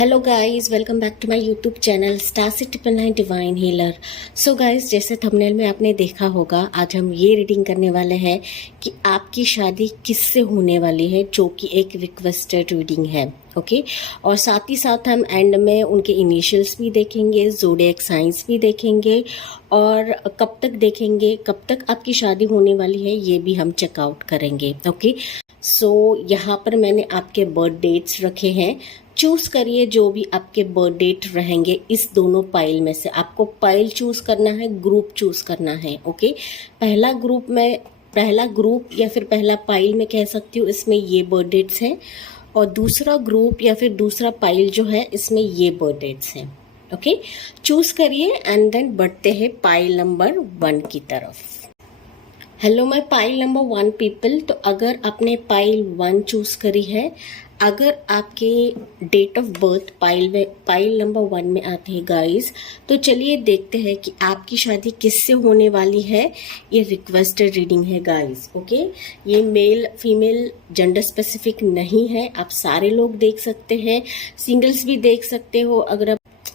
Hello guys, welcome back to my YouTube channel Star999 divine healer. So guys, जैसे thumbnail में आपने देखा होगा, आज हम ये रीडिंग करने वाले हैं कि आपकी शादी किससे होने वाली है, जो कि एक रिक्वेस्टेड रीडिंग है। ओके और साथ ही साथ हम एंड में उनके इनिशियल्स भी देखेंगे, ज़ोडिएक साइंस भी देखेंगे और कब तक देखेंगे, कब तक आपकी शादी होने वाली है, ये भी हम चेकआउट करेंगे। ओके सो यहाँ पर मैंने आपके बर्थ डेट्स रखे हैं। चूज करिए जो भी आपके बर्थ डेट रहेंगे इस दोनों पाइल में से। आपको पाइल चूज करना है, ग्रुप चूज करना है। ओके पहला ग्रुप या फिर पहला पाइल में कह सकती हूँ, इसमें ये बर्थ डेट्स हैं और दूसरा ग्रुप या फिर दूसरा पाइल जो है इसमें ये बर्थ डेट्स हैं। ओके चूज करिए एंड देन बढ़ते हैं पाइल नंबर 1 की तरफ। Hello my pile number 1 people. तो अगर आपने पाइल 1 चूज करी है, अगर आपके date of birth pile number 1 में आती है गाइस, तो चलिए देखते हैं कि आपकी शादी किससे होने वाली है। ये रिक्वेस्टेड रीडिंग है गाइस। ओके ये मेल फीमेल जेंडर स्पेसिफिक नहीं है, आप सारे लोग देख सकते हैं, सिंगल्स भी देख सकते हो।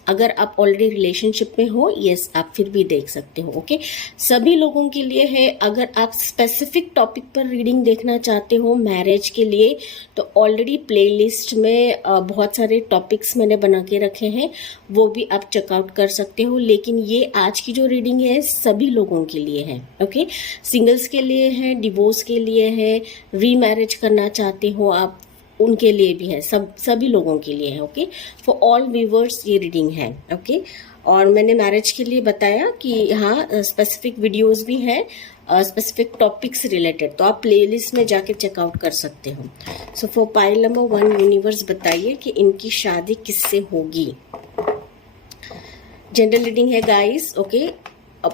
अगर आप ऑलरेडी रिलेशनशिप में हो, यस आप फिर भी देख सकते हो। ओके सभी लोगों के लिए है। अगर आप स्पेसिफिक टॉपिक पर रीडिंग देखना चाहते हो मैरिज के लिए, तो ऑलरेडी प्लेलिस्ट में बहुत सारे टॉपिक्स मैंने बना के रखे हैं, वो भी आप चेकआउट कर सकते हो। लेकिन ये आज की जो रीडिंग है सभी लोगों के लिए है। ओके सिंगल्स के लिए है, डिवोर्स के लिए है, रीमैरिज करना चाहते हो आप, उनके लिए भी है, सभी लोगों के लिए है। ओके फॉर ऑल व्यूवर्स ये रीडिंग है। ओके और मैंने मैरिज के लिए बताया कि यहाँ स्पेसिफिक वीडियोस भी हैं, स्पेसिफिक टॉपिक्स रिलेटेड, तो आप प्लेलिस्ट में जाके चेकआउट कर सकते हो। So for pile number 1 universe बताइए कि इनकी शादी किससे होगी। जनरल रीडिंग है गाइस। ओके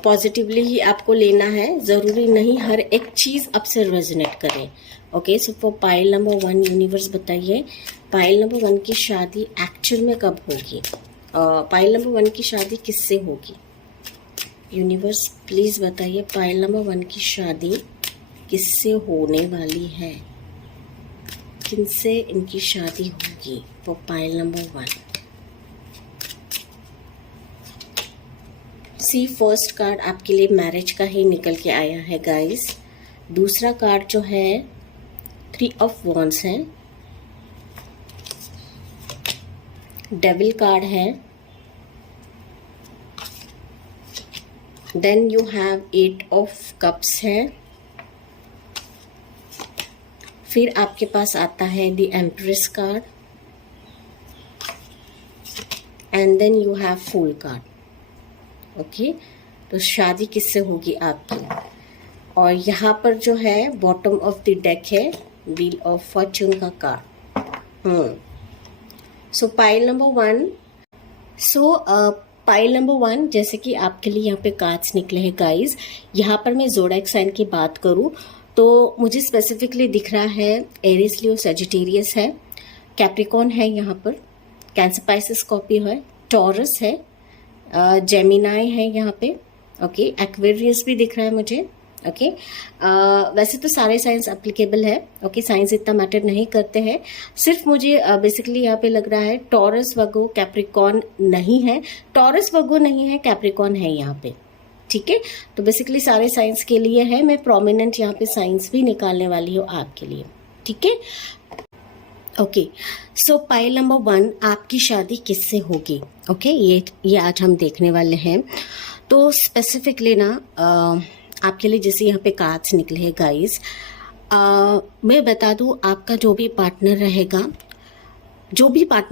पॉजिटिवली ही आपको लेना है, जरूरी नहीं हर एक चीज आपसे रेजोनेट करे। Okay so for pile number 1 universe बताइए पाइल नंबर 1 की शादी एक्चुअल में कब होगी। पाइल नंबर 1 की शादी किससे होगी। यूनिवर्स प्लीज बताइए पाइल नंबर 1 की शादी किससे होने वाली है, किनसे इनकी शादी होगी for pile number 1। See first card आपके लिए मैरिज का ही निकल के आया है गाइस। दूसरा कार्ड जो है 3 ऑफ वॉन्ड्स है, डेविल कार्ड है, then you have 8 of cups है, फिर आपके पास आता है the empress card and then you have fool card. Okay तो शादी किससे होगी आपकी। और यहाँ पर जो है बॉटम ऑफ द डेक है व्हील ऑफ फॉर्चून का कार्ड। सो पाइल नंबर 1। पाइल नंबर 1 जैसे कि आपके लिए यहाँ पे कार्ड्स निकले हैं गाइस। यहाँ पर मैं ज़ोडिएक साइन की बात करूँ तो मुझे स्पेसिफिकली दिख रहा है एरीज, लियो, सजिटेरियस है, कैप्रिकॉर्न है, यहाँ पर कैंसर, पाइसेस, स्कॉर्पियो है, टॉरस है, जेमिनाई है यहाँ पे। ओके एक्वेरियस भी दिख रहा है मुझे। ओके वैसे तो सारे साइंस एप्लीकेबल है। ओके साइंस इतना मैटर नहीं करते हैं, सिर्फ मुझे बेसिकली यहाँ पे लग रहा है टॉरस, वर्गो, कैप्रिकॉर्न नहीं है, टॉरस वर्गो नहीं है, कैप्रिकॉर्न है यहाँ पे। ठीक है तो बेसिकली सारे साइंस के लिए है। मैं प्रोमिनेंट यहाँ पे साइंस भी निकालने वाली हूँ आपके लिए। ठीक है ओके सो पाइल नंबर 1 आपकी शादी किससे होगी। ओके ये आज हम देखने वाले हैं। तो स्पेसिफिकली ना आपके लिए जैसे यहाँ पे कार्ड्स निकले हैं गाइस, मैं बता दूँ आपका जो भी पार्टनर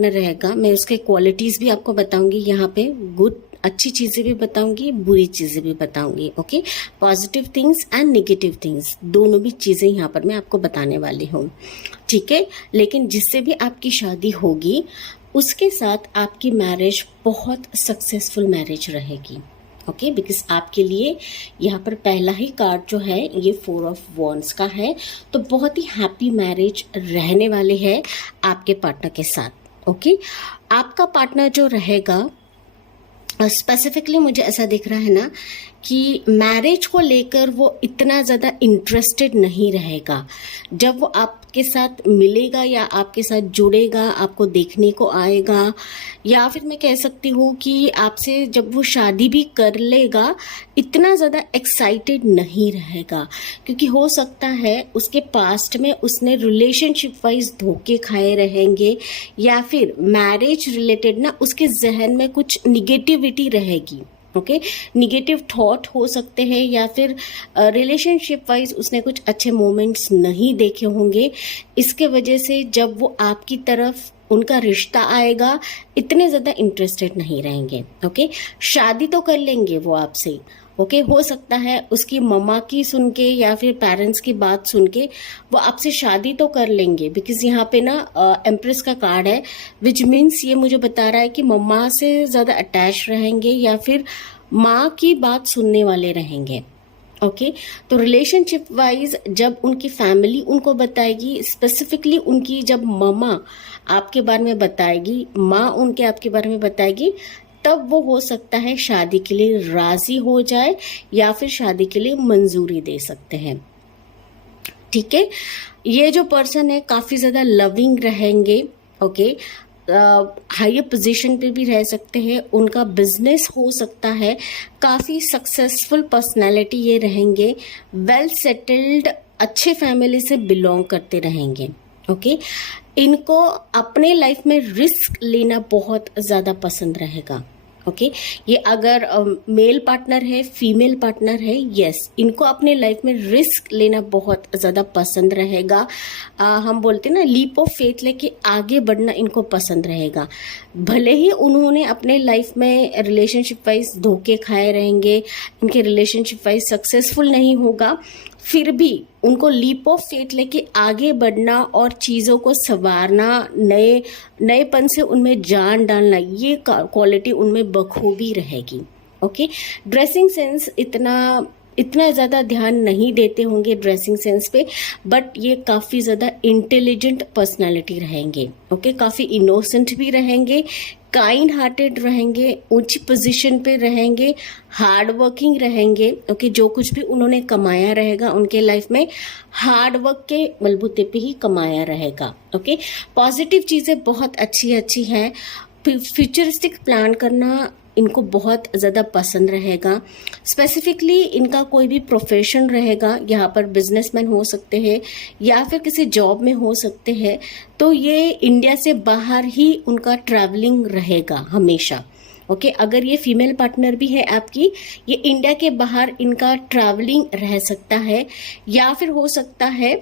रहेगा मैं उसके क्वालिटीज़ भी आपको बताऊंगी। यहाँ पे गुड अच्छी चीज़ें भी बताऊंगी, बुरी चीज़ें भी बताऊंगी। Okay positive things and negative things दोनों भी चीज़ें यहाँ पर मैं आपको बताने वाली हूँ। ठीक है लेकिन जिससे भी आपकी शादी होगी उसके साथ आपकी मैरिज बहुत सक्सेसफुल मैरिज रहेगी। ओके बिकॉज आपके लिए यहाँ पर पहला ही कार्ड जो है ये 4 ऑफ वॉन्ड्स का है, तो बहुत ही हैप्पी मैरिज रहने वाले है आपके पार्टनर के साथ। ओके आपका पार्टनर जो रहेगा स्पेसिफिकली मुझे ऐसा दिख रहा है ना कि मैरिज को लेकर वो इतना ज़्यादा इंटरेस्टेड नहीं रहेगा। जब वो आपके साथ मिलेगा या आपके साथ जुड़ेगा, आपको देखने को आएगा, या फिर मैं कह सकती हूँ कि आपसे जब वो शादी भी कर लेगा, इतना ज़्यादा एक्साइटेड नहीं रहेगा, क्योंकि हो सकता है उसके पास्ट में उसने रिलेशनशिप वाइज धोखे खाए रहेंगे, या फिर मैरिज रिलेटेड ना उसके जहन में कुछ निगेटिविटी रहेगी। ओके, निगेटिव थॉट हो सकते हैं, या फिर रिलेशनशिप वाइज उसने कुछ अच्छे मोमेंट्स नहीं देखे होंगे। इसके वजह से जब वो आपकी तरफ उनका रिश्ता आएगा, इतने ज़्यादा इंटरेस्टेड नहीं रहेंगे। ओके, शादी तो कर लेंगे वो आपसे। ओके, हो सकता है उसकी मम्मा की सुन के या फिर पेरेंट्स की बात सुन के वो आपसे शादी तो कर लेंगे, बिकॉज यहाँ पे ना एम्प्रेस का कार्ड है, विच मीन्स ये मुझे बता रहा है कि मम्मा से ज़्यादा अटैच रहेंगे या फिर माँ की बात सुनने वाले रहेंगे। ओके, तो रिलेशनशिप वाइज जब उनकी फैमिली उनको बताएगी, स्पेसिफिकली उनकी जब मम्मा आपके बारे में बताएगी, माँ उनके आपके बारे में बताएगी, तब वो हो सकता है शादी के लिए राजी हो जाए या फिर शादी के लिए मंजूरी दे सकते हैं। ठीक है, ये जो पर्सन है काफ़ी ज़्यादा लविंग रहेंगे। ओके, हायर पोजीशन पे भी रह सकते हैं, उनका बिजनेस हो सकता है, काफ़ी सक्सेसफुल पर्सनालिटी ये रहेंगे, वेल सेटल्ड, अच्छे फैमिली से बिलोंग करते रहेंगे। ओके, इनको अपने लाइफ में रिस्क लेना बहुत ज़्यादा पसंद रहेगा। ओके, ये अगर मेल पार्टनर है, फीमेल पार्टनर है, यस, इनको अपने लाइफ में रिस्क लेना बहुत ज़्यादा पसंद रहेगा। हम बोलते हैं ना, लीप ऑफ फेथ लेके आगे बढ़ना इनको पसंद रहेगा। भले ही उन्होंने अपने लाइफ में रिलेशनशिप वाइज धोखे खाए रहेंगे, इनके रिलेशनशिप वाइज सक्सेसफुल नहीं होगा, फिर भी उनको लीप ऑफ फेथ लेके आगे बढ़ना और चीज़ों को संवारना, नएपन से उनमें जान डालना, ये क्वालिटी उनमें बखूबी रहेगी। ओके, ड्रेसिंग सेंस इतना ज़्यादा ध्यान नहीं देते होंगे ड्रेसिंग सेंस पे, बट ये काफ़ी ज़्यादा इंटेलिजेंट पर्सनालिटी रहेंगे। ओके, काफ़ी इनोसेंट भी रहेंगे, काइंड हार्टेड रहेंगे, ऊंची पोजीशन पे रहेंगे, हार्ड वर्किंग रहेंगे। ओके, जो कुछ भी उन्होंने कमाया रहेगा उनके लाइफ में हार्ड वर्क के बलबूते पे ही कमाया रहेगा। ओके, पॉजिटिव चीज़ें बहुत अच्छी हैं। फ्यूचरिस्टिक प्लान करना इनको बहुत ज़्यादा पसंद रहेगा। स्पेसिफिकली इनका कोई भी प्रोफेशन रहेगा, यहाँ पर बिजनेसमैन हो सकते हैं या फिर किसी जॉब में हो सकते हैं, तो ये इंडिया से बाहर ही उनका ट्रैवलिंग रहेगा हमेशा। ओके, अगर ये फीमेल पार्टनर भी है आपकी, ये इंडिया के बाहर इनका ट्रैवलिंग रह सकता है, या फिर हो सकता है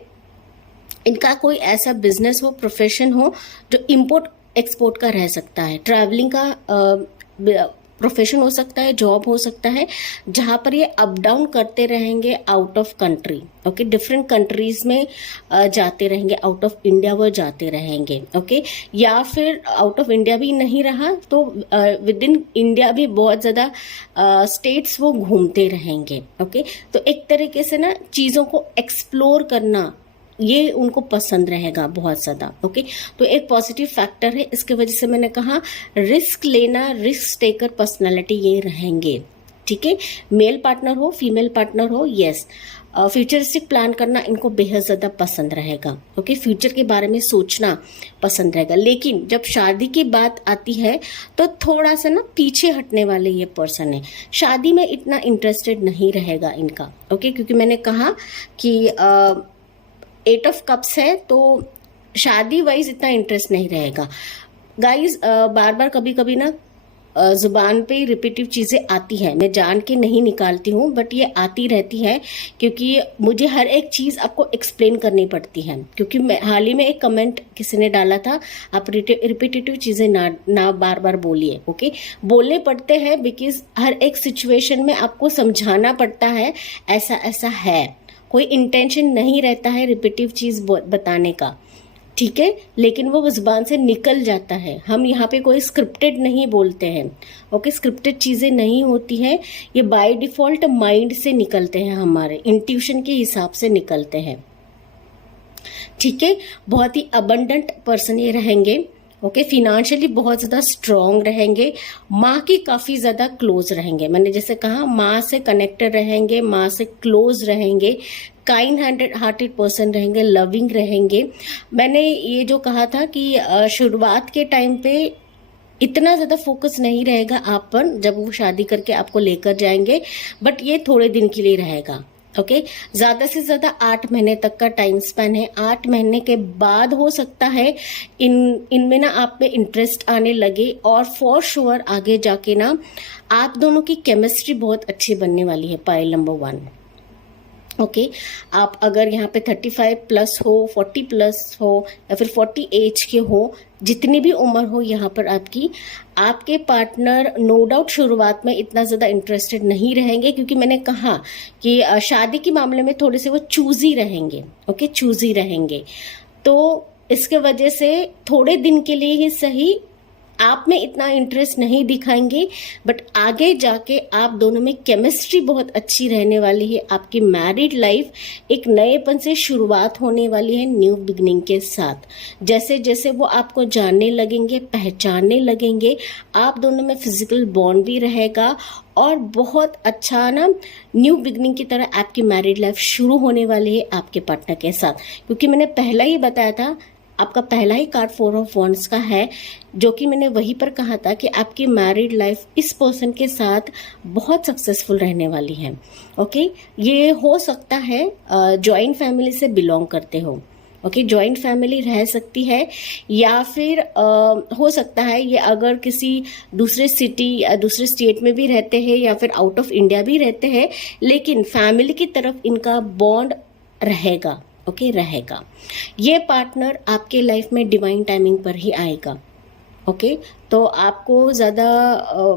इनका कोई ऐसा बिजनेस हो, प्रोफेशन हो जो इम्पोर्ट एक्सपोर्ट का रह सकता है। ट्रैवलिंग का प्रोफेशन हो सकता है, जॉब हो सकता है, जहाँ पर ये अप डाउन करते रहेंगे out of country. Okay, different countries में जाते रहेंगे, आउट ऑफ इंडिया वो जाते रहेंगे। ओके, या फिर आउट ऑफ इंडिया भी नहीं रहा तो विद इन इंडिया भी बहुत ज़्यादा स्टेट्स वो घूमते रहेंगे। ओके, तो एक तरीके से ना चीज़ों को एक्सप्लोर करना ये उनको पसंद रहेगा बहुत ज़्यादा। ओके, तो एक पॉजिटिव फैक्टर है, इसके वजह से मैंने कहा रिस्क लेना, रिस्क टेकर पर्सनालिटी ये रहेंगे। ठीक है, मेल पार्टनर हो, फीमेल पार्टनर हो, यस, फ्यूचरिस्टिक प्लान करना इनको बेहद ज़्यादा पसंद रहेगा। ओके, फ्यूचर के बारे में सोचना पसंद रहेगा, लेकिन जब शादी की बात आती है तो थोड़ा सा ना पीछे हटने वाले ये पर्सन है, शादी में इतना इंटरेस्टेड नहीं रहेगा इनका। ओके, क्योंकि मैंने कहा कि 8 ऑफ कप्स है, तो शादी वाइज इतना इंटरेस्ट नहीं रहेगा। गाइज, बार बार कभी कभी ना जुबान पे रिपीटिव चीज़ें आती हैं, मैं जान के नहीं निकालती हूँ, बट ये आती रहती है क्योंकि मुझे हर एक चीज़ आपको एक्सप्लेन करनी पड़ती है। क्योंकि मैं हाल ही में एक कमेंट किसी ने डाला था, आप रिपीटेटिव चीज़ें ना बार बार बोलिए। ओके, बोलने पड़ते हैं बिकॉज हर एक सिचुएशन में आपको समझाना पड़ता है ऐसा ऐसा है, कोई इंटेंशन नहीं रहता है रिपीटिव चीज़ बताने का। ठीक है, लेकिन वो ज़ुबान से निकल जाता है। हम यहाँ पे कोई स्क्रिप्टेड नहीं बोलते हैं। ओके, स्क्रिप्टेड चीज़ें नहीं होती हैं, ये बाय डिफ़ॉल्ट माइंड से निकलते हैं, हमारे इंट्यूशन के हिसाब से निकलते हैं। ठीक है, बहुत ही अबंडेंट पर्सन ये रहेंगे। ओके, फिनेंशियली बहुत ज़्यादा स्ट्रांग रहेंगे, माँ की काफ़ी ज़्यादा क्लोज रहेंगे। मैंने जैसे कहा माँ से कनेक्टेड रहेंगे, माँ से क्लोज रहेंगे, काइंड हार्टेड पर्सन रहेंगे, लविंग रहेंगे। मैंने ये जो कहा था कि शुरुआत के टाइम पे इतना ज़्यादा फोकस नहीं रहेगा आप पर जब वो शादी करके आपको लेकर जाएंगे, बट ये थोड़े दिन के लिए रहेगा। ओके, ज़्यादा से ज़्यादा 8 महीने तक का टाइम स्पैन है। 8 महीने के बाद हो सकता है इनमें ना आप में इंटरेस्ट आने लगे, और फॉर श्योर आगे जाके ना आप दोनों की केमिस्ट्री बहुत अच्छी बनने वाली है। Pile number 1। ओके, आप अगर यहाँ पे 35 प्लस हो, 40 प्लस हो, या फिर 40 एज के हो, जितनी भी उम्र हो यहाँ पर आपके पार्टनर नो डाउट शुरुआत में इतना ज़्यादा इंटरेस्टेड नहीं रहेंगे, क्योंकि मैंने कहा कि शादी के मामले में थोड़े से वो चूजी रहेंगे। ओके, चूजी रहेंगे, तो इसके वजह से थोड़े दिन के लिए ही सही आप में इतना इंटरेस्ट नहीं दिखाएंगे, बट आगे जाके आप दोनों में केमिस्ट्री बहुत अच्छी रहने वाली है। आपकी मैरिड लाइफ एक नएपन से शुरुआत होने वाली है, न्यू बिगनिंग के साथ। जैसे जैसे वो आपको जानने लगेंगे, पहचानने लगेंगे, आप दोनों में फिजिकल बॉन्ड भी रहेगा, और बहुत अच्छा ना न्यू बिगनिंग की तरह आपकी मैरिड लाइफ शुरू होने वाली है आपके पार्टनर के साथ। क्योंकि मैंने पहला ही बताया था, आपका पहला ही कार्ड 4 ऑफ वॉन्ड्स का है, जो कि मैंने वहीं पर कहा था कि आपकी मैरिड लाइफ इस पर्सन के साथ बहुत सक्सेसफुल रहने वाली है। ओके, ये हो सकता है जॉइंट फैमिली से बिलोंग करते हो। ओके, जॉइंट फैमिली रह सकती है, या फिर हो सकता है ये अगर किसी दूसरे सिटी या दूसरे स्टेट में भी रहते हैं, या फिर आउट ऑफ इंडिया भी रहते हैं, लेकिन फैमिली की तरफ इनका बॉन्ड रहेगा। ओके, रहेगा। ये पार्टनर आपके लाइफ में डिवाइन टाइमिंग पर ही आएगा। ओके, तो आपको ज़्यादा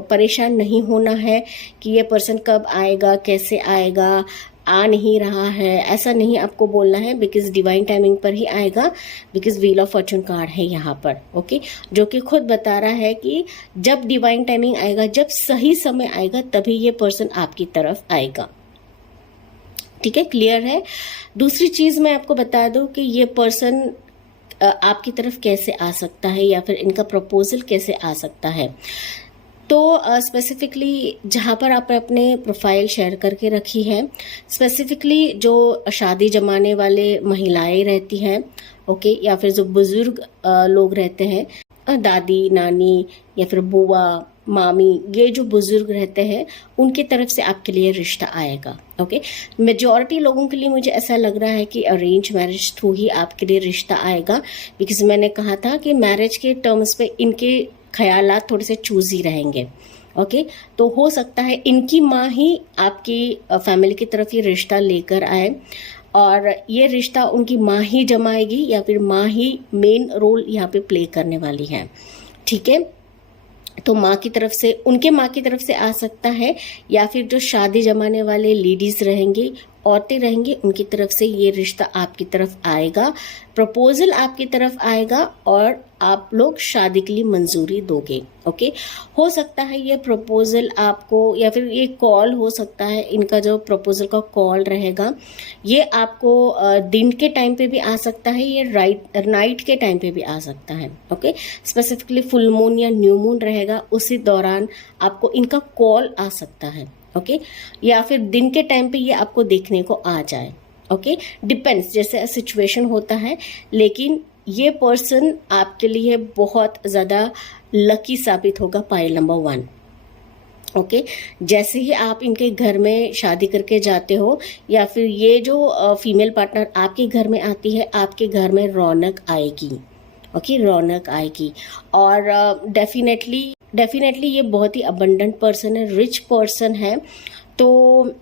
परेशान नहीं होना है कि ये पर्सन कब आएगा, कैसे आएगा, आ नहीं रहा है, ऐसा नहीं आपको बोलना है, बिकॉज डिवाइन टाइमिंग पर ही आएगा, because wheel of Fortune card है यहाँ पर। ओके, जो कि खुद बता रहा है कि जब डिवाइन टाइमिंग आएगा, जब सही समय आएगा, तभी ये पर्सन आपकी तरफ आएगा। ठीक है, क्लियर है। दूसरी चीज मैं आपको बता दूं कि ये पर्सन आपकी तरफ कैसे आ सकता है, या फिर इनका प्रपोजल कैसे आ सकता है। तो स्पेसिफिकली जहाँ पर आपने अपने प्रोफाइल शेयर करके रखी है, स्पेसिफिकली जो शादी जमाने वाले महिलाएं रहती हैं, ओके, या फिर जो बुजुर्ग लोग रहते हैं, दादी, नानी या फिर बुआ, मामी, ये जो बुजुर्ग रहते हैं, उनकी तरफ से आपके लिए रिश्ता आएगा। ओके, मेजॉरिटी लोगों के लिए मुझे ऐसा लग रहा है कि अरेंज मैरिज थ्रू ही आपके लिए रिश्ता आएगा, बिकॉज मैंने कहा था कि मैरिज के टर्म्स पे इनके ख्यालात थोड़े से चूजी रहेंगे। ओके, तो हो सकता है इनकी माँ ही आपकी फैमिली की तरफ ये रिश्ता लेकर आए, और ये रिश्ता उनकी माँ ही जमाएगी, या फिर माँ ही मेन रोल यहाँ पे प्ले करने वाली है। ठीक है, तो माँ की तरफ से, उनके माँ की तरफ से आ सकता है, या फिर जो शादी जमाने वाले लेडीज रहेंगी, औरतें रहेंगी, उनकी तरफ से ये रिश्ता आपकी तरफ आएगा, प्रपोजल आपकी तरफ आएगा, और आप लोग शादी के लिए मंजूरी दोगे। ओके, हो सकता है ये प्रपोजल आपको, या फिर ये कॉल हो सकता है, इनका जो प्रपोजल का कॉल रहेगा ये आपको दिन के टाइम पे भी आ सकता है, ये नाइट के टाइम पे भी आ सकता है। ओके, स्पेसिफिकली फुल मून या न्यू मून रहेगा, उसी दौरान आपको इनका कॉल आ सकता है। ओके, या फिर दिन के टाइम पे ये आपको देखने को आ जाए। ओके, डिपेंड्स, जैसे सिचुएशन होता है, लेकिन ये पर्सन आपके लिए बहुत ज़्यादा लकी साबित होगा। Pile number 1। ओके, जैसे ही आप इनके घर में शादी करके जाते हो, या फिर ये जो फीमेल पार्टनर आपके घर में आती है, आपके घर में रौनक आएगी। ओके, रौनक आएगी, और डेफिनेटली ये बहुत ही अबंडेंट पर्सन है, रिच पर्सन है, तो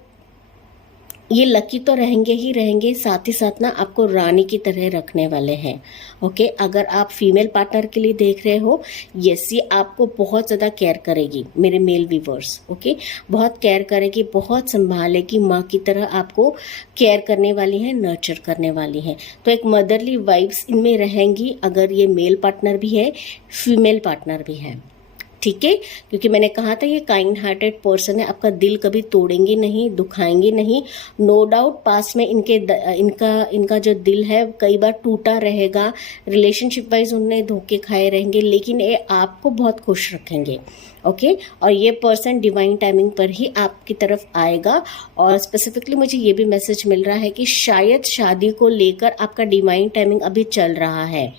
ये लकी तो रहेंगे ही रहेंगे, साथ ही साथ ना आपको रानी की तरह रखने वाले हैं। ओके, अगर आप फीमेल पार्टनर के लिए देख रहे हो, यस, ये आपको बहुत ज़्यादा केयर करेगी मेरे मेल व्यूअर्स। ओके, बहुत केयर करेगी, बहुत संभालेगी, माँ की तरह आपको केयर करने वाली है, नर्चर करने वाली है। तो एक मदरली वाइब्स इनमें रहेंगी, अगर ये मेल पार्टनर भी है, फीमेल पार्टनर भी है। ठीक है, क्योंकि मैंने कहा था ये काइंड हार्टेड पर्सन है, आपका दिल कभी तोड़ेंगे नहीं, दुखाएंगे नहीं। नो डाउट पास में इनका जो दिल है कई बार टूटा रहेगा, रिलेशनशिप वाइज उन्हें धोखे खाए रहेंगे, लेकिन ये आपको बहुत खुश रखेंगे। ओके और ये पर्सन डिवाइन टाइमिंग पर ही आपकी तरफ आएगा। और स्पेसिफिकली मुझे ये भी मैसेज मिल रहा है कि शायद शादी को लेकर आपका डिवाइन टाइमिंग अभी चल रहा है।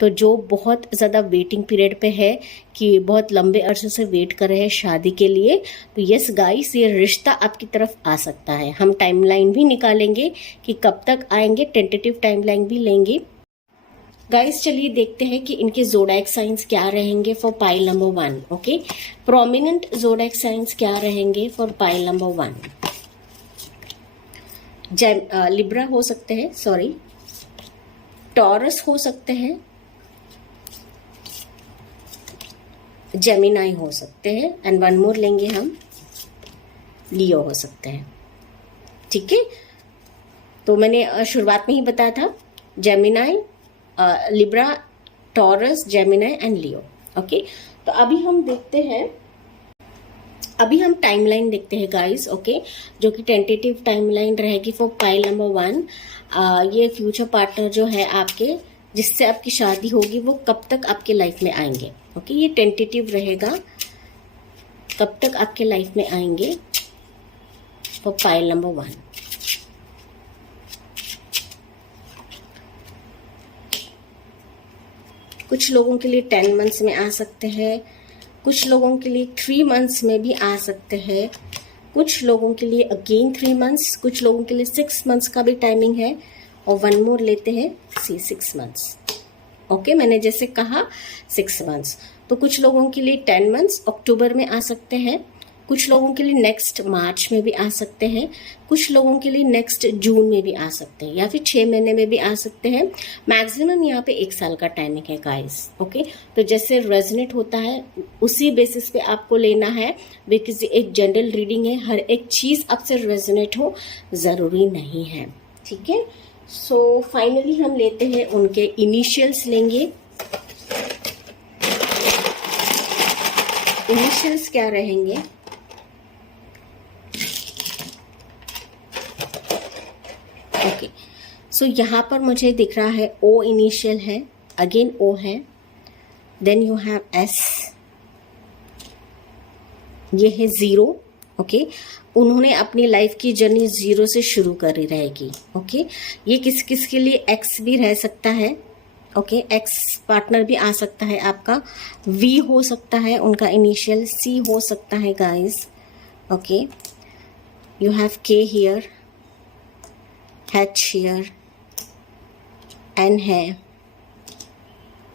तो जो बहुत ज़्यादा वेटिंग पीरियड पे है, कि बहुत लंबे अरसे से वेट कर रहे हैं शादी के लिए, तो यस गाइस ये रिश्ता आपकी तरफ आ सकता है। हम टाइमलाइन भी निकालेंगे कि कब तक आएंगे, टेंटेटिव टाइमलाइन भी लेंगे। गाइस चलिए देखते हैं कि इनके जोडैक साइंस क्या रहेंगे for pile number 1। Okay, prominent zodiac signs क्या रहेंगे फॉर पाइल नंबर 1। लिब्रा हो सकते हैं, सॉरी टॉरस हो सकते हैं, जेमिनाई हो सकते हैं, एंड वन मोर लेंगे हम, लियो हो सकते हैं। ठीक है, तो मैंने शुरुआत में ही बताया था Gemini, Libra, taurus, Gemini and Leo. Okay, तो अभी हम देखते हैं, अभी हम टाइमलाइन देखते हैं गाइस। ओके, जो कि टेंटेटिव टाइमलाइन रहेगी फॉर पाइल नंबर 1। ये फ्यूचर पार्टनर जो है आपके, जिससे आपकी शादी होगी, वो कब तक आपके लाइफ में आएंगे। ओके, ये टेंटेटिव रहेगा, कब तक आपके लाइफ में आएंगे फॉर पाइल नंबर 1। कुछ लोगों के लिए 10 मंथ्स में आ सकते हैं, कुछ लोगों के लिए 3 मंथ्स में भी आ सकते हैं, कुछ लोगों के लिए अगेन 3 मंथ्स, कुछ लोगों के लिए 6 मंथ्स का भी टाइमिंग है, और वन मोर लेते हैं 6 मंथ्स। ओके, मैंने जैसे कहा 6 मंथ्स, तो कुछ लोगों के लिए 10 मंथ्स अक्टूबर में आ सकते हैं, कुछ लोगों के लिए नेक्स्ट मार्च में भी आ सकते हैं, कुछ लोगों के लिए नेक्स्ट जून में भी आ सकते हैं, या फिर 6 महीने में भी आ सकते हैं। मैक्सिमम यहाँ पे 1 साल का टाइमिंग है गाइस। ओके, तो जैसे रेजोनेट होता है उसी बेसिस पे आपको लेना है, बिकॉज एक जनरल रीडिंग है, हर एक चीज आपसे रेजोनेट हो जरूरी नहीं है। ठीक है, सो फाइनली हम लेते हैं उनके इनिशियल्स लेंगे। इनिशियल्स क्या रहेंगे? ओके, सो यहाँ पर मुझे दिख रहा है ओ इनिशियल है, अगेन ओ है, देन यू हैव एस, ये है 0। ओके, उन्होंने अपनी लाइफ की जर्नी 0 से शुरू करी रहेगी। ओके, ये किस किस के लिए एक्स भी रह सकता है। ओके, एक्स पार्टनर भी आ सकता है आपका, वी हो सकता है उनका इनिशियल, सी हो सकता है गाइस। ओके, यू हैव के हियर, H here, N है,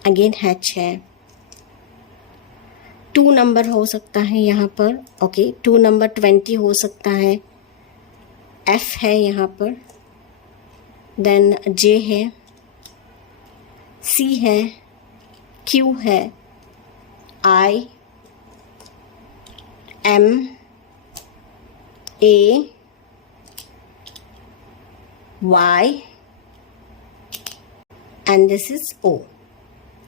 अगेन H है, 2 नंबर हो सकता है यहाँ पर। ओके, 2 नंबर 20 हो सकता है, F है यहाँ पर, देन J है, C है, Q है, I, M, A, Y and this is O.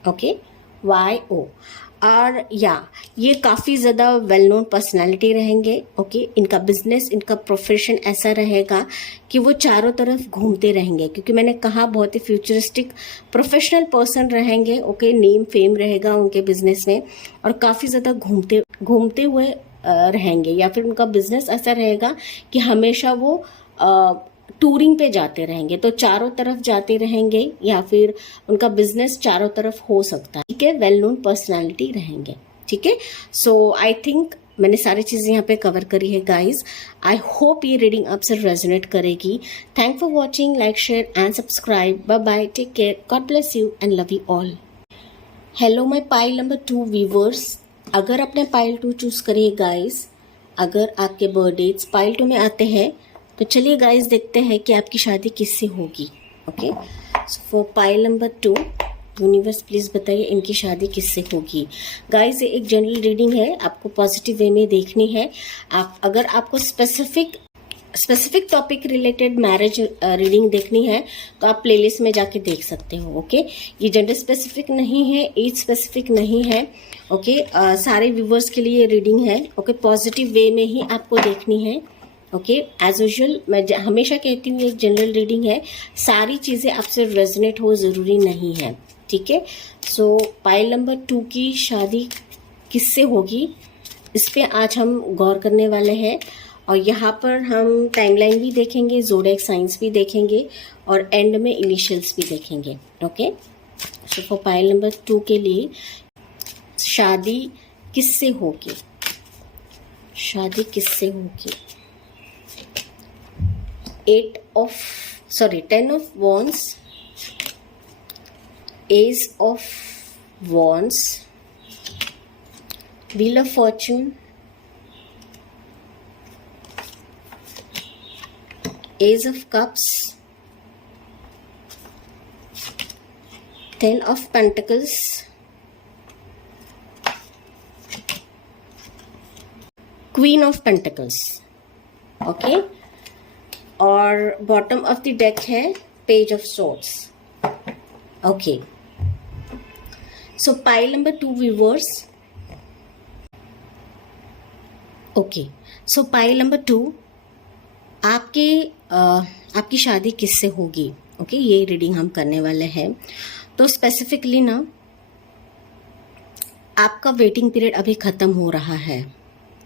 Okay, Y O। और या ये काफ़ी ज़्यादा वेल नोन पर्सनैलिटी रहेंगे। ओके, इनका बिजनेस, इनका प्रोफेशन ऐसा रहेगा कि वो चारों तरफ घूमते रहेंगे, क्योंकि मैंने कहा बहुत ही फ्यूचरिस्टिक प्रोफेशनल पर्सन रहेंगे। ओके, नेम फेम रहेगा उनके बिजनेस में, और काफ़ी ज़्यादा घूमते हुए रहेंगे, या फिर उनका बिजनेस ऐसा रहेगा कि हमेशा वो टूरिंग पे जाते रहेंगे, तो चारों तरफ जाते रहेंगे, या फिर उनका बिजनेस चारों तरफ हो सकता है। ठीक है, वेल नोन पर्सनालिटी रहेंगे। ठीक है, सो आई थिंक मैंने सारी चीज़ें यहाँ पे कवर करी है गाइज। आई होप ये रीडिंग आपसे रेजोनेट करेगी। Thank for watching, like share and subscribe. Bye bye, take care, God bless you and love you all. Hello my pile number 2 viewers, अगर आपने पाइल 2 चूज करी है guys, अगर आपके birthdays pile 2 में आते हैं, तो चलिए गाइस देखते हैं कि आपकी शादी किससे होगी। Okay, for pile number 2 universe please बताइए इनकी शादी किससे होगी। गाइस ये एक जनरल रीडिंग है, आपको पॉजिटिव वे में देखनी है। आप अगर आपको specific specific topic related marriage reading देखनी है तो आप प्लेलिस्ट में जाके देख सकते हो। ओके, ये जेंडर स्पेसिफिक नहीं है, एज स्पेसिफिक नहीं है। ओके, सारे व्यूवर्स के लिए रीडिंग है। ओके, पॉजिटिव वे में ही आपको देखनी है। ओके, एज यूजुअल मैं हमेशा कहती हूँ एक जनरल रीडिंग है, सारी चीज़ें आपसे रेजोनेट हो ज़रूरी नहीं है। ठीक है, सो पाइल नंबर 2 की शादी किससे होगी, इस पे आज हम गौर करने वाले हैं। और यहाँ पर हम टाइमलाइन भी देखेंगे, ज़ोडिएक साइंस भी देखेंगे और एंड में इनिशियल्स भी देखेंगे। Okay, so for pile number 2 के लिए शादी किससे होगी, शादी किससे होगी। 10 of wands, ace of wands, wheel of fortune, ace of cups, 10 of pentacles, queen of pentacles। Okay, और बॉटम ऑफ द डेक है page of swords. Okay, so pile number 2 viewers. Okay, so pile number 2 आपकी शादी किससे होगी। Okay, ये reading हम करने वाले हैं। तो स्पेसिफिकली ना आपका वेटिंग पीरियड अभी ख़त्म हो रहा है।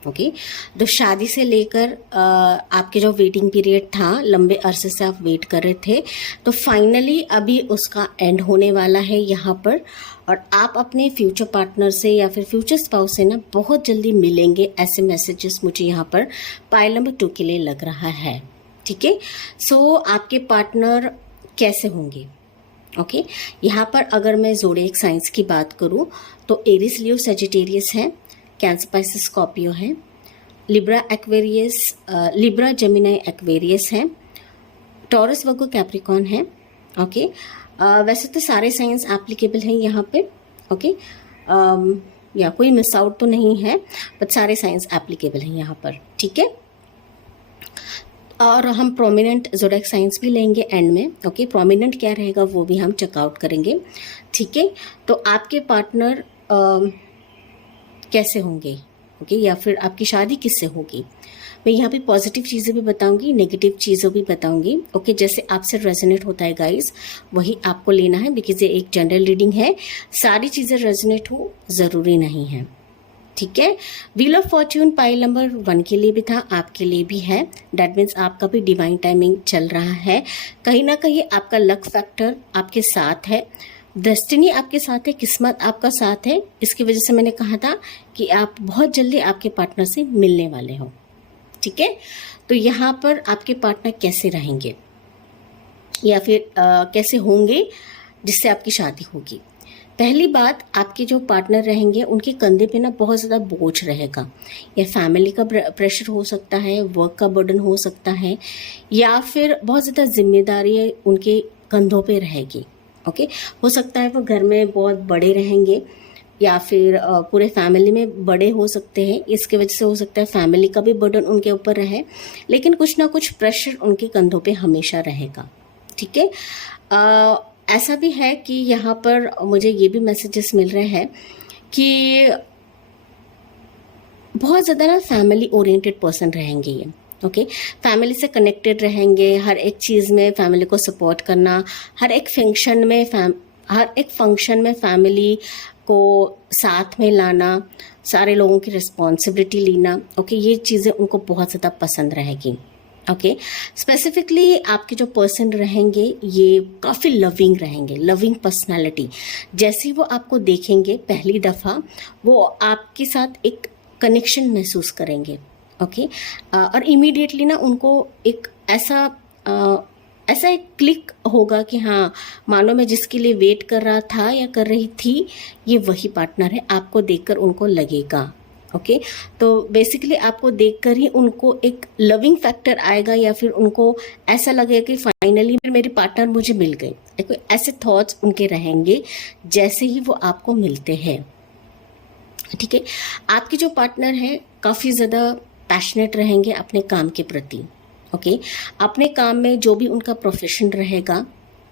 ओके, तो शादी से लेकर आपके जो वेटिंग पीरियड था, लंबे अरसे से आप वेट कर रहे थे, तो फाइनली अभी उसका एंड होने वाला है यहाँ पर। और आप अपने फ्यूचर पार्टनर से या फिर फ्यूचर स्पाउस से ना बहुत जल्दी मिलेंगे, ऐसे मैसेजेस मुझे यहाँ पर पाइल नंबर 2 के लिए लग रहा है। ठीक है, सो आपके पार्टनर कैसे होंगे। ओके, यहाँ पर अगर मैं ज़ोडिएक साइंस की बात करूँ तो एरिस, लियो, सजिटेरियस है, कैंसर, पाइसेस, स्कॉर्पियो है, Libra, Aquarius, Libra, Gemini, Aquarius है, टॉरस, वर्गो, कैप्रिकॉर्न है। ओके, वैसे तो सारे साइंस एप्लीकेबल हैं यहाँ पे। ओके, या कोई मिस आउट तो नहीं है, बट सारे साइंस एप्लीकेबल हैं यहाँ पर। ठीक है, और हम प्रोमिनेंट ज़ोडिएक साइंस भी लेंगे एंड में। ओके, प्रोमिनेंट क्या रहेगा वो भी हम चेकआउट करेंगे। ठीक है, तो आपके पार्टनर कैसे होंगे। ओके, या फिर आपकी शादी किससे होगी। मैं यहाँ पे पॉजिटिव चीज़ें भी बताऊंगी, नेगेटिव चीज़ें भी बताऊंगी। ओके, जैसे आपसे रेजोनेट होता है गाइस, वही आपको लेना है, बिकॉज ये एक जनरल रीडिंग है, सारी चीज़ें रेजोनेट हो ज़रूरी नहीं है। ठीक है, wheel of Fortune pile number 1 के लिए भी था, आपके लिए भी है। दैट मीन्स आपका भी डिवाइन टाइमिंग चल रहा है। कहीं ना कहीं आपका लक फैक्टर आपके साथ है, डेस्टिनी आपके साथ है, किस्मत आपका साथ है। इसकी वजह से मैंने कहा था कि आप बहुत जल्दी आपके पार्टनर से मिलने वाले हो। ठीक है, तो यहाँ पर आपके पार्टनर कैसे रहेंगे या फिर कैसे होंगे जिससे आपकी शादी होगी। पहली बात, आपके जो पार्टनर रहेंगे उनके कंधे पे ना बहुत ज़्यादा बोझ रहेगा, या फैमिली का प्रेशर हो सकता है, वर्क का बर्डन हो सकता है, या फिर बहुत ज़्यादा जिम्मेदारी उनके कंधों पे रहेगी। ओके, हो सकता है वो घर में बहुत बड़े रहेंगे या फिर पूरे फैमिली में बड़े हो सकते हैं, इसके वजह से हो सकता है फैमिली का भी बर्डन उनके ऊपर रहे, लेकिन कुछ ना कुछ प्रेशर उनके कंधों पे हमेशा रहेगा। ठीक है, ऐसा भी है कि यहाँ पर मुझे ये भी मैसेजेस मिल रहे हैं कि बहुत ज़्यादा ना फैमिली ओरिएंटेड पर्सन रहेंगे ये। ओके, फैमिली से कनेक्टेड रहेंगे, हर एक चीज़ में फैमिली को सपोर्ट करना, हर एक फंक्शन में फैमिली को साथ में लाना, सारे लोगों की रिस्पॉन्सिबिलिटी लेना। ओके, ये चीज़ें उनको बहुत ज़्यादा पसंद रहेगी। ओके, स्पेसिफिकली आपके जो पर्सन रहेंगे ये काफ़ी लविंग रहेंगे, लविंग पर्सनालिटी। जैसे ही वो आपको देखेंगे पहली दफ़ा, वो आपके साथ एक कनेक्शन महसूस करेंगे। ओके, और इमीडिएटली ना उनको एक ऐसा एक क्लिक होगा कि हाँ, मानो मैं जिसके लिए वेट कर रहा था या कर रही थी, ये वही पार्टनर है। आपको देखकर उनको लगेगा। ओके, तो बेसिकली आपको देखकर ही उनको एक लविंग फैक्टर आएगा, या फिर उनको ऐसा लगेगा कि फाइनली मेरे पार्टनर मुझे मिल गए। ऐसे थॉट्स उनके रहेंगे जैसे ही वो आपको मिलते हैं। ठीक है, आपके जो पार्टनर हैं काफ़ी ज़्यादा पैशनेट रहेंगे अपने काम के प्रति। ओके, अपने काम में जो भी उनका प्रोफेशन रहेगा,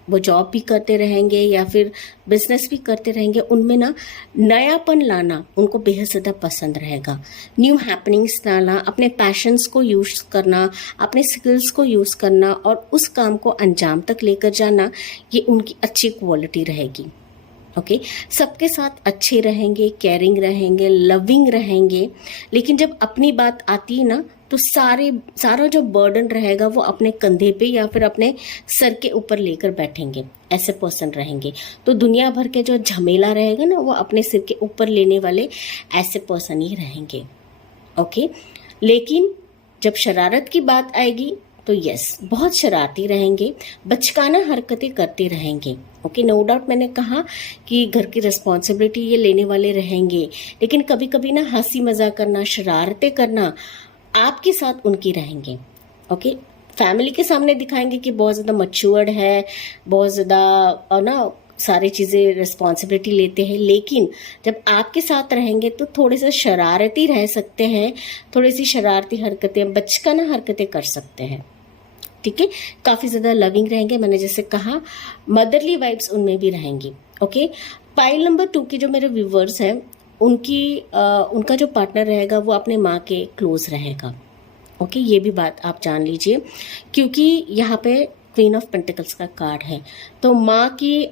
वो जॉब भी करते रहेंगे या फिर बिजनेस भी करते रहेंगे, उनमें ना नयापन लाना उनको बेहद ज़्यादा पसंद रहेगा। न्यू हैपनिंग्स लाना, अपने पैशंस को यूज़ करना, अपने स्किल्स को यूज़ करना और उस काम को अंजाम तक लेकर जाना, ये उनकी अच्छी क्वालिटी रहेगी। ओके, सबके साथ अच्छे रहेंगे, केयरिंग रहेंगे, लविंग रहेंगे, लेकिन जब अपनी बात आती है ना तो सारा जो बर्डन रहेगा वो अपने कंधे पे या फिर अपने सर के ऊपर लेकर बैठेंगे, ऐसे पर्सन रहेंगे। तो दुनिया भर के जो झमेला रहेगा ना वो अपने सिर के ऊपर लेने वाले ऐसे पर्सन ही रहेंगे। ओके, लेकिन जब शरारत की बात आएगी तो यस, बहुत शरारती रहेंगे, बचकाना हरकतें करते रहेंगे। ओके, नो डाउट मैंने कहा कि घर की रिस्पॉन्सिबिलिटी ये लेने वाले रहेंगे, लेकिन कभी कभी ना हंसी मजाक करना, शरारतें करना आपके साथ उनकी रहेंगे। ओके, फैमिली के सामने दिखाएंगे कि बहुत ज़्यादा मैच्योर्ड है, बहुत ज़्यादा और ना सारी चीज़ें रिस्पॉन्सिबिलिटी लेते हैं, लेकिन जब आपके साथ रहेंगे तो थोड़े से शरारती रह सकते हैं, थोड़ी सी शरारती हरकतें, बचकाना हरकतें कर सकते हैं। ठीक है, काफ़ी ज़्यादा लविंग रहेंगे, मैंने जैसे कहा मदरली वाइब्स उनमें भी रहेंगी। ओके, पाइल नंबर 2 के जो मेरे व्यूवर्स हैं उनका जो पार्टनर रहेगा वो अपने माँ के क्लोज रहेगा। ओके, ये भी बात आप जान लीजिए, क्योंकि यहाँ पे क्वीन ऑफ पेंटिकल्स का कार्ड है, तो माँ की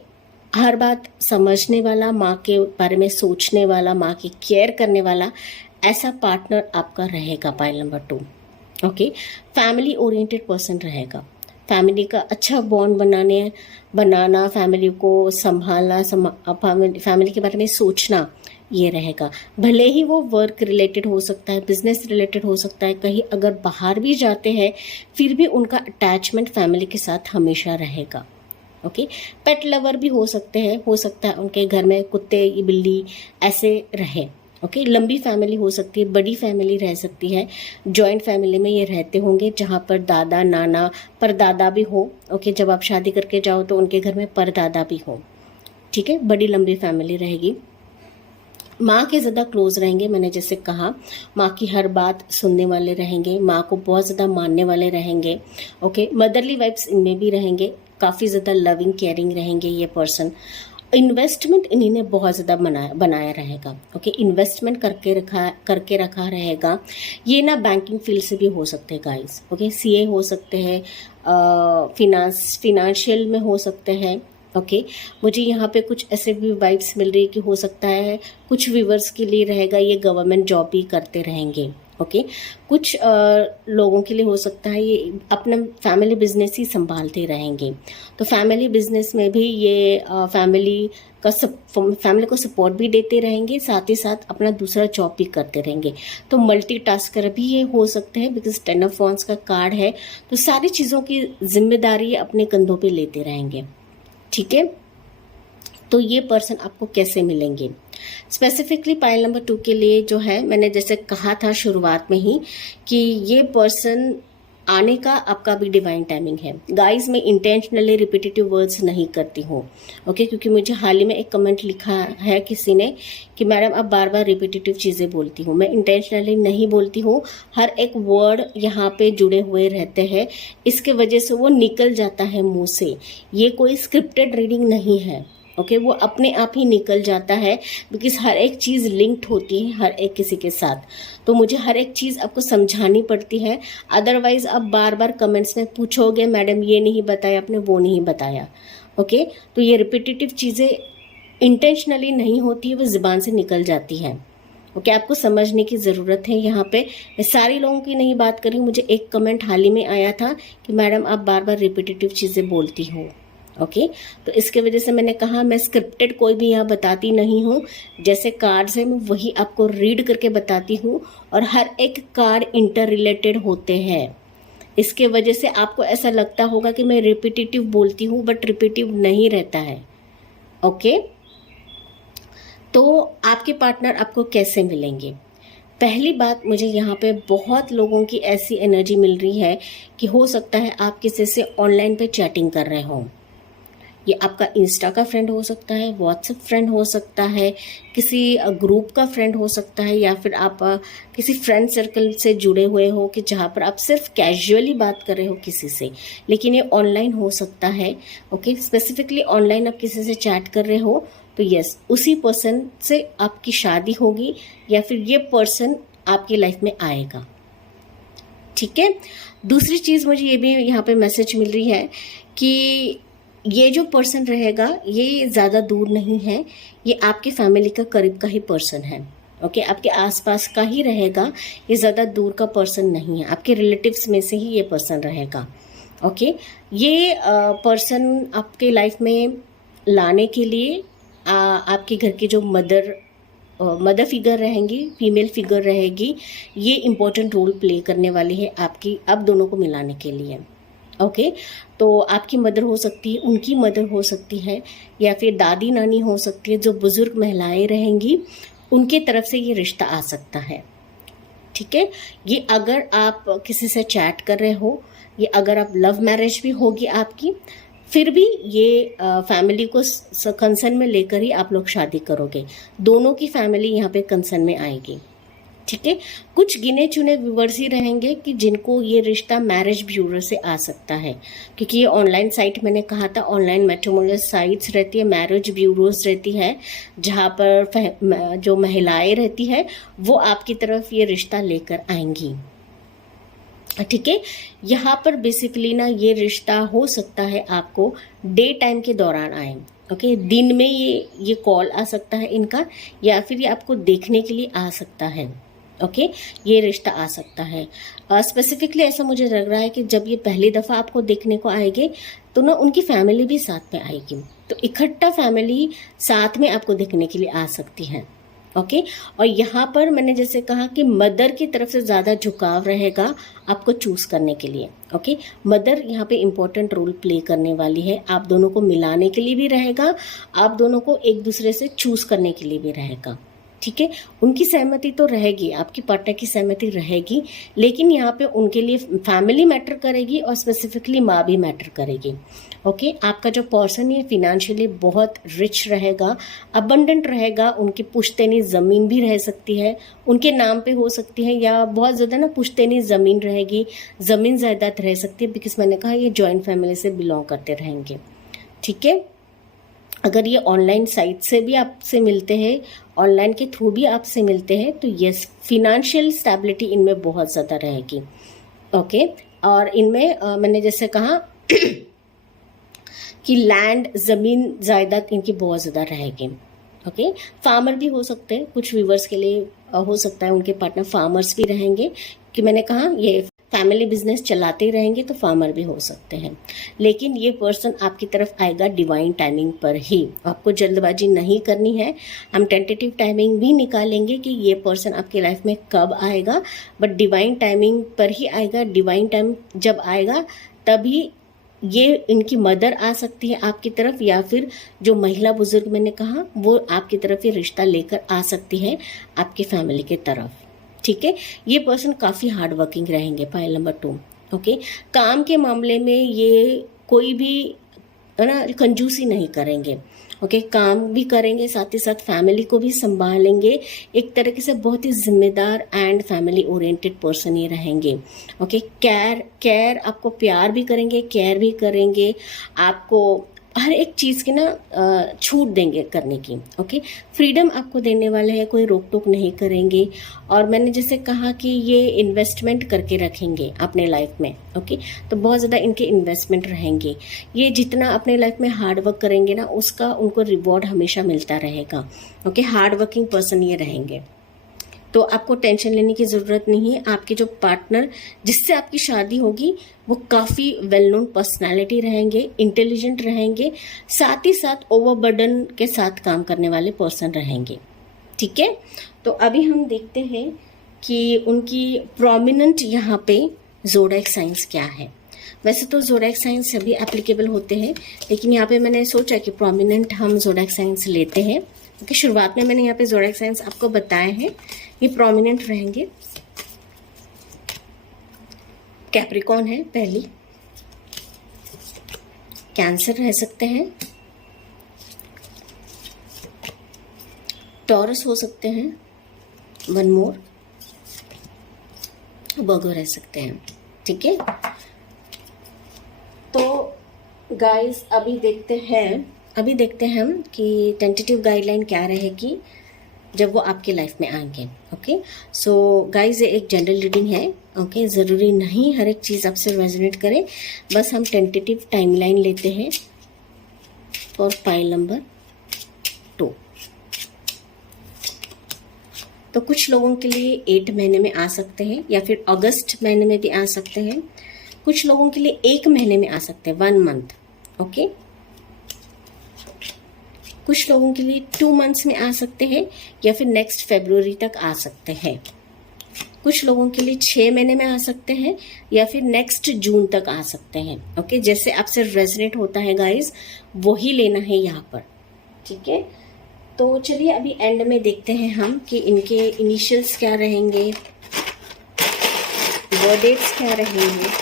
हर बात समझने वाला, माँ के बारे में सोचने वाला, माँ की केयर करने वाला ऐसा पार्टनर आपका रहेगा pile number 2। Okay, family oriented person रहेगा, फैमिली का अच्छा बॉन्ड बनाना, फैमिली को संभालना, फैमिली के बारे में सोचना, ये रहेगा। भले ही वो वर्क रिलेटेड हो सकता है, बिजनेस रिलेटेड हो सकता है, कहीं अगर बाहर भी जाते हैं फिर भी उनका अटैचमेंट फैमिली के साथ हमेशा रहेगा। ओके, पेट लवर भी हो सकते हैं, हो सकता है उनके घर में कुत्ते बिल्ली ऐसे रहे। ओके, लंबी फैमिली हो सकती है, बड़ी फैमिली रह सकती है, जॉइंट फैमिली में ये रहते होंगे जहाँ पर दादा नाना परदादा भी हो। ओके, जब आप शादी करके जाओ तो उनके घर में परदादा भी हो। ठीक है, बड़ी लंबी फैमिली रहेगी। माँ के ज़्यादा क्लोज रहेंगे, मैंने जैसे कहा माँ की हर बात सुनने वाले रहेंगे, माँ को बहुत ज़्यादा मानने वाले रहेंगे। ओके, मदरली वाइब्स इनमें भी रहेंगे, काफ़ी ज़्यादा लविंग केयरिंग रहेंगे ये पर्सन। इन्वेस्टमेंट इन्हीं ने बहुत ज़्यादा बनाया रहेगा। ओके, इन्वेस्टमेंट करके रखा रहेगा। ये ना बैंकिंग फील्ड से भी हो सकते हैं गाइस। ओके, सीए हो सकते हैं, फिनेंशियल में हो सकते हैं। ओके, मुझे यहाँ पे कुछ ऐसे भी वाइब्स मिल रही है कि हो सकता है कुछ व्यूवर्स के लिए रहेगा ये गवर्नमेंट जॉब भी करते रहेंगे। ओके, कुछ लोगों के लिए हो सकता है ये अपना फैमिली बिजनेस ही संभालते रहेंगे। तो फैमिली बिजनेस में भी ये फैमिली को सपोर्ट भी देते रहेंगे, साथ ही साथ अपना दूसरा जॉब भी करते रहेंगे। तो मल्टीटास्कर भी ये हो सकते हैं, बिकॉज 10 ऑफ वॉन्ड्स का कार्ड है, तो सारी चीज़ों की जिम्मेदारी अपने कंधों पे लेते रहेंगे। ठीक है, तो ये पर्सन आपको कैसे मिलेंगे स्पेसिफिकली पाइल नंबर 2 के लिए जो है, मैंने जैसे कहा था शुरुआत में ही कि ये पर्सन आने का आपका भी डिवाइन टाइमिंग है। गाइस, मैं इंटेंशनली रिपीटेटिव वर्ड्स नहीं करती हूँ। ओके, क्योंकि मुझे हाल ही में एक कमेंट लिखा है किसी ने कि मैडम आप बार बार रिपीटेटिव चीज़ें बोलती हूँ। मैं इंटेंशनली नहीं बोलती हूँ, हर एक वर्ड यहाँ पे जुड़े हुए रहते हैं, इसके वजह से वो निकल जाता है मुंह से। ये कोई स्क्रिप्टेड रीडिंग नहीं है। ओके, वो अपने आप ही निकल जाता है, बिकॉज हर एक चीज़ लिंक्ड होती है हर एक किसी के साथ, तो मुझे हर एक चीज़ आपको समझानी पड़ती है। अदरवाइज आप बार बार कमेंट्स में पूछोगे मैडम ये नहीं बताया आपने, वो नहीं बताया। ओके, तो ये रिपीटेटिव चीज़ें इंटेंशनली नहीं होती है, वो ज़ुबान से निकल जाती है। ओके, आपको समझने की ज़रूरत है। यहाँ पे मैं सारे लोगों की नहीं बात कर रही हूँ। मुझे एक कमेंट हाल ही में आया था कि मैडम आप बार बार रिपीटेटिव चीज़ें बोलती हो। ओके, तो इसके वजह से मैंने कहा मैं स्क्रिप्टेड कोई भी यहाँ बताती नहीं हूँ, जैसे कार्ड्स है मैं वही आपको रीड करके बताती हूँ, और हर एक कार्ड इंटर रिलेटेड होते हैं। इसके वजह से आपको ऐसा लगता होगा कि मैं रिपीटेटिव बोलती हूँ, बट रिपीटेटिव नहीं रहता है। ओके, तो आपके पार्टनर आपको कैसे मिलेंगे? पहली बात, मुझे यहाँ पे बहुत लोगों की ऐसी एनर्जी मिल रही है कि हो सकता है आप किसी से ऑनलाइन पे चैटिंग कर रहे हो, ये आपका इंस्टा का फ्रेंड हो सकता है, व्हाट्सएप फ्रेंड हो सकता है, किसी ग्रुप का फ्रेंड हो सकता है, या फिर आप किसी फ्रेंड सर्कल से जुड़े हुए हो कि जहाँ पर आप सिर्फ कैजुअली बात कर रहे हो किसी से, लेकिन ये ऑनलाइन हो सकता है। ओके, स्पेसिफिकली ऑनलाइन आप किसी से चैट कर रहे हो तो यस, उसी पर्सन से आपकी शादी होगी या फिर ये पर्सन आपकी लाइफ में आएगा। ठीक है। दूसरी चीज़ मुझे ये भी यहाँ पे मैसेज मिल रही है कि ये जो पर्सन रहेगा ये ज़्यादा दूर नहीं है, ये आपकी फैमिली का करीब का ही पर्सन है। ओके, आपके आसपास का ही रहेगा, ये ज़्यादा दूर का पर्सन नहीं है, आपके रिलेटिव्स में से ही ये पर्सन रहेगा। ओके, ये पर्सन आपके लाइफ में लाने के लिए आपके घर की जो मदर फिगर रहेंगी, फीमेल फिगर रहेगी, ये इम्पोर्टेंट रोल प्ले करने वाली है आपकी आप दोनों को मिलाने के लिए। ओके, तो आपकी मदर हो सकती है, उनकी मदर हो सकती है, या फिर दादी नानी हो सकती है, जो बुजुर्ग महिलाएं रहेंगी उनके तरफ से ये रिश्ता आ सकता है। ठीक है, ये अगर आप किसी से चैट कर रहे हो, ये अगर आप लव मैरिज भी होगी आपकी, फिर भी ये फैमिली को कंसर्न में लेकर ही आप लोग शादी करोगे, दोनों की फैमिली यहाँ पे कंसर्न में आएगी। ठीक है, कुछ गिने चुने व्यूवर्स ही रहेंगे कि जिनको ये रिश्ता मैरिज ब्यूरो से आ सकता है, क्योंकि ये ऑनलाइन साइट मैंने कहा था, ऑनलाइन मैट्रिमोनियल साइट्स रहती है, मैरिज ब्यूरोज रहती है, जहाँ पर जो महिलाएं रहती है वो आपकी तरफ ये रिश्ता लेकर आएंगी। ठीक है, यहाँ पर बेसिकली ना ये रिश्ता हो सकता है आपको डे टाइम के दौरान आए। ओके, दिन में ये कॉल आ सकता है इनका, या फिर ये आपको देखने के लिए आ सकता है। ओके, ये रिश्ता आ सकता है। स्पेसिफिकली ऐसा मुझे लग रहा है कि जब ये पहली दफ़ा आपको देखने को आएंगे तो ना उनकी फैमिली भी साथ में आएगी, तो इकट्ठा फैमिली साथ में आपको देखने के लिए आ सकती है। ओके, और यहाँ पर मैंने जैसे कहा कि मदर की तरफ से ज़्यादा झुकाव रहेगा आपको चूज़ करने के लिए। ओके, मदर यहाँ पे इम्पोर्टेंट रोल प्ले करने वाली है, आप दोनों को मिलाने के लिए भी रहेगा, आप दोनों को एक दूसरे से चूज़ करने के लिए भी रहेगा। ठीक है, उनकी सहमति तो रहेगी, आपकी पार्टनर की सहमति रहेगी, लेकिन यहाँ पे उनके लिए फैमिली मैटर करेगी और स्पेसिफिकली माँ भी मैटर करेगी। ओके, आपका जो पर्सन है फिनेंशियली बहुत रिच रहेगा, अबंडेंट रहेगा, उनकी पुश्तैनी ज़मीन भी रह सकती है, उनके नाम पे हो सकती है, या बहुत ज़्यादा ना पुश्तैनी ज़मीन रहेगी, ज़मीन जायदाद रह सकती है, बिकॉज मैंने कहा ये जॉइंट फैमिली से बिलोंग करते रहेंगे। ठीक है, अगर ये ऑनलाइन साइट से भी आपसे मिलते हैं, ऑनलाइन के थ्रू भी आपसे मिलते हैं, तो यस, फिनेंशियल स्टेबिलिटी इनमें बहुत ज़्यादा रहेगी। ओके, और इनमें मैंने जैसे कहा कि लैंड ज़मीन जायदाद इनकी बहुत ज़्यादा रहेगी। ओके, फार्मर भी हो सकते हैं, कुछ व्यूवर्स के लिए हो सकता है उनके पार्टनर फार्मर्स भी रहेंगे, कि मैंने कहा ये फैमिली बिजनेस चलाते रहेंगे तो फार्मर भी हो सकते हैं, लेकिन ये पर्सन आपकी तरफ आएगा डिवाइन टाइमिंग पर ही, आपको जल्दबाजी नहीं करनी है। हम टेंटेटिव टाइमिंग भी निकालेंगे कि ये पर्सन आपकी लाइफ में कब आएगा, बट डिवाइन टाइमिंग पर ही आएगा। डिवाइन टाइम जब आएगा तभी ये इनकी मदर आ सकती है आपकी तरफ, या फिर जो महिला बुजुर्ग मैंने कहा वो आपकी तरफ ये रिश्ता लेकर आ सकती है आपकी फैमिली की तरफ। ठीक है, ये पर्सन काफ़ी हार्ड वर्किंग रहेंगे। पॉइंट नंबर 2, ओके, काम के मामले में ये कोई भी है ना कंजूसी नहीं करेंगे। ओके, काम भी करेंगे, साथ ही साथ फैमिली को भी संभालेंगे, एक तरीके से बहुत ही जिम्मेदार एंड फैमिली ओरिएंटेड पर्सन ही रहेंगे। ओके, केयर आपको प्यार भी करेंगे, केयर भी करेंगे, आपको हर एक चीज़ की ना छूट देंगे करने की। ओके, फ्रीडम आपको देने वाले हैं, कोई रोक टोक नहीं करेंगे। और मैंने जैसे कहा कि ये इन्वेस्टमेंट करके रखेंगे अपने लाइफ में। ओके, तो बहुत ज़्यादा इनके इन्वेस्टमेंट रहेंगे, ये जितना अपने लाइफ में हार्ड वर्क करेंगे ना उसका उनको रिवॉर्ड हमेशा मिलता रहेगा। ओके, हार्ड वर्किंग पर्सन ये रहेंगे, तो आपको टेंशन लेने की ज़रूरत नहीं है। आपके जो पार्टनर जिससे आपकी शादी होगी वो काफ़ी वेल नोन पर्सनालिटी रहेंगे, इंटेलिजेंट रहेंगे, साथ ही साथ ओवरबर्डन के साथ काम करने वाले पर्सन रहेंगे। ठीक है, तो अभी हम देखते हैं कि उनकी प्रोमिनेंट यहाँ पे ज़ोडिएक साइंस क्या है। वैसे तो ज़ोडिएक साइंस सभी एप्लीकेबल होते हैं, लेकिन यहाँ पे मैंने सोचा कि प्रोमिनेंट हम ज़ोडिएक साइंस लेते हैं, क्योंकि शुरुआत में मैंने यहाँ पे ज़ोडिएक साइंस आपको बताए हैं, ये प्रोमिनेंट रहेंगे। कैप्रिकॉन है पहली, कैंसर रह सकते हैं, टॉरस हो सकते हैं, वन मोर, वर्गो रह सकते हैं। ठीक है, तो गाइस अभी देखते हैं हम कि टेंटेटिव गाइडलाइन क्या रहेगी जब वो आपके लाइफ में आएंगे। ओके, सो गाइस ये एक जनरल रीडिंग है। ओके, ज़रूरी नहीं हर एक चीज़ आपसे रेजोनेट करे, बस हम टेंटेटिव टाइमलाइन लेते हैं फॉर पाइल नंबर 2। तो कुछ लोगों के लिए 8 महीने में आ सकते हैं, या फिर अगस्त महीने में भी आ सकते हैं। कुछ लोगों के लिए 1 महीने में आ सकते हैं, 1 मंथ। ओके, कुछ लोगों के लिए 2 मंथ्स में आ सकते हैं, या फिर नेक्स्ट फरवरी तक आ सकते हैं। कुछ लोगों के लिए 6 महीने में आ सकते हैं, या फिर नेक्स्ट जून तक आ सकते हैं। ओके, जैसे आपसे रेजोनेट होता है गाइस, वही लेना है यहाँ पर। ठीक है, तो चलिए अभी एंड में देखते हैं हम कि इनके इनिशियल्स क्या रहेंगे, बर्थ डेट्स क्या रहेंगे।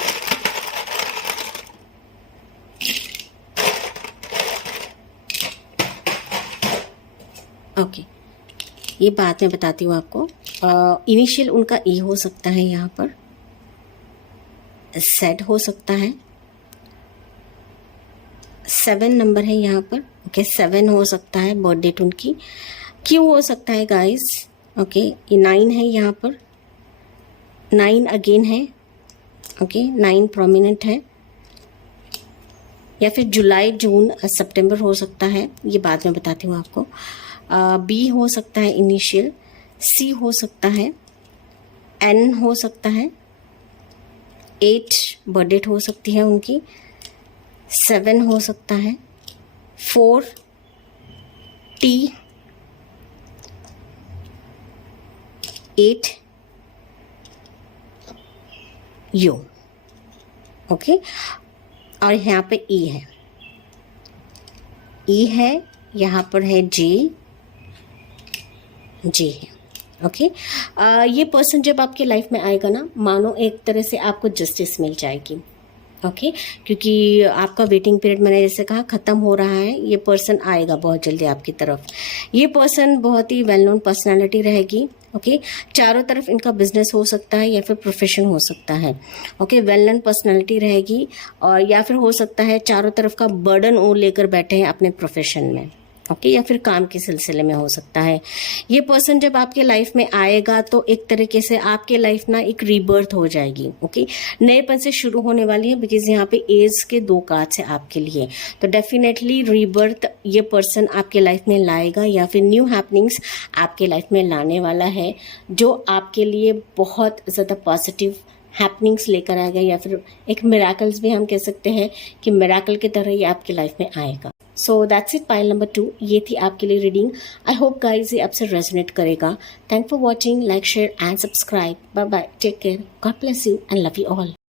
ओके, ये बात मैं बताती हूँ आपको। इनिशियल उनका ई हो सकता है, यहाँ पर सेड हो सकता है, 7 नंबर है यहाँ पर। ओके, 7 हो सकता है बर्थ डेट उनकी। क्यों हो सकता है गाइस? ओके, ये 9 है यहाँ पर, 9 अगेन है। ओके, 9 प्रोमिनेंट है, या फिर जुलाई, जून, सितंबर हो सकता है, ये बाद में बताती हूँ आपको। बी हो सकता है इनिशियल, सी हो सकता है, एन हो सकता है, 8 बर्थ डेट हो सकती है उनकी, 7 हो सकता है, 4 टी, 8 यू। ओके, और यहाँ पे ई है, ई है, यहाँ पर है जी है। ओके, ये पर्सन जब आपके लाइफ में आएगा ना, मानो एक तरह से आपको जस्टिस मिल जाएगी। ओके, क्योंकि आपका वेटिंग पीरियड मैंने जैसे कहा ख़त्म हो रहा है। ये पर्सन आएगा बहुत जल्दी आपकी तरफ। ये पर्सन बहुत ही वेल नोन पर्सनालिटी रहेगी। ओके, चारों तरफ इनका बिजनेस हो सकता है, या फिर प्रोफेशन हो सकता है। ओके, वेल नोन पर्सनालिटी रहेगी, और या फिर हो सकता है चारों तरफ का बर्डन वो लेकर बैठे हैं अपने प्रोफेशन में। ओके, या फिर काम के सिलसिले में हो सकता है। ये पर्सन जब आपके लाइफ में आएगा तो एक तरीके से आपके लाइफ ना एक रीबर्थ हो जाएगी। ओके, नएपन से शुरू होने वाली है, बिकॉज यहाँ पे एज के 2 कार्ड्स है आपके लिए। तो डेफिनेटली रीबर्थ ये पर्सन आपके लाइफ में लाएगा, या फिर न्यू हैपनिंग्स आपके लाइफ में लाने वाला है, जो आपके लिए बहुत ज़्यादा पॉजिटिव हैपनिंग्स लेकर आएगा, या फिर एक मिराकल्स भी हम कह सकते हैं कि मिराकल की तरह ये आपकी लाइफ में आएगा। So that's it, pile number 2 ये थी आपके लिए रीडिंग। आई होप गाइज ये आपसे रेजोनेट करेगा। Thank for watching, like, share and subscribe. Bye bye, take care, God bless you and love you all.